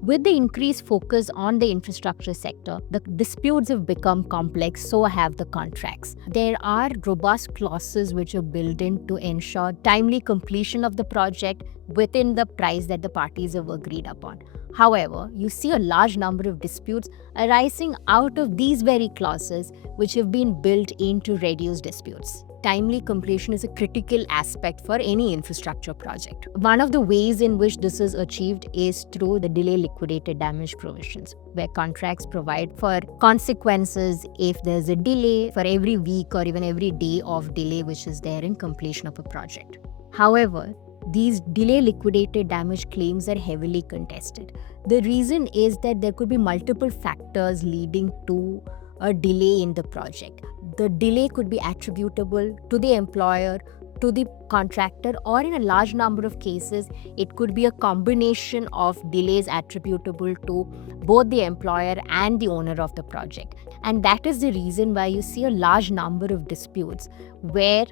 With the increased focus on the infrastructure sector, the disputes have become complex, so have the contracts. There are robust clauses which are built in to ensure timely completion of the project within the price that the parties have agreed upon. However, you see a large number of disputes arising out of these very clauses which have been built in to reduce disputes. Timely completion is a critical aspect for any infrastructure project. One of the ways in which this is achieved is through the delay liquidated damage provisions, where contracts provide for consequences if there's a delay for every week or even every day of delay which is there in completion of a project. However, these delay liquidated damage claims are heavily contested. The reason is that there could be multiple factors leading to a delay in the project. The delay could be attributable to the employer, to the contractor, or in a large number of cases, it could be a combination of delays attributable to both the employer and the owner of the project. And that is the reason why you see a large number of disputes where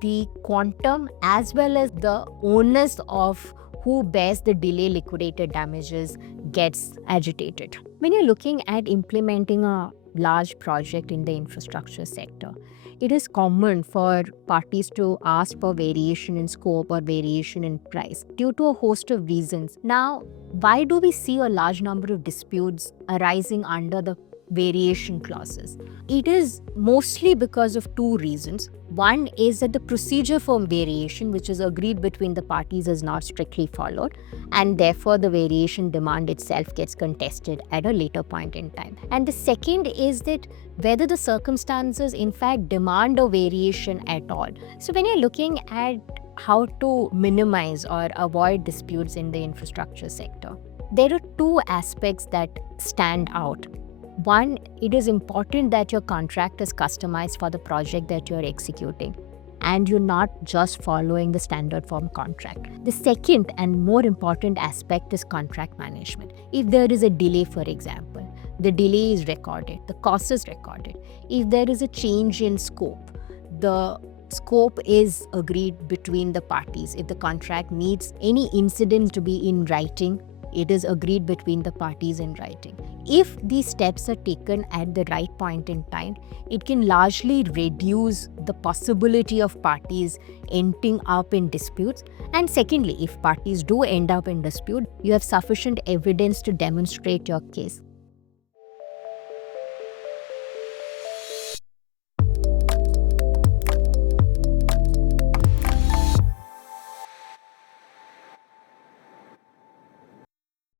the quantum as well as the onus of who bears the delay liquidated damages gets agitated. When you're looking at implementing a large project in the infrastructure sector, it is common for parties to ask for variation in scope or variation in price due to a host of reasons. Now, why do we see a large number of disputes arising under the variation clauses? It is mostly because of two reasons. One is that the procedure for variation, which is agreed between the parties, is not strictly followed, and therefore the variation demand itself gets contested at a later point in time. And the second is that whether the circumstances in fact demand a variation at all. So when you're looking at how to minimize or avoid disputes in the infrastructure sector, there are two aspects that stand out. One, it is important that your contract is customized for the project that you're executing and you're not just following the standard form contract. The second and more important aspect is contract management. If there is a delay, for example, the delay is recorded, the cost is recorded. If there is a change in scope, the scope is agreed between the parties. If the contract needs any incident to be in writing, it is agreed between the parties in writing. If these steps are taken at the right point in time, it can largely reduce the possibility of parties ending up in disputes. And secondly, if parties do end up in dispute, you have sufficient evidence to demonstrate your case.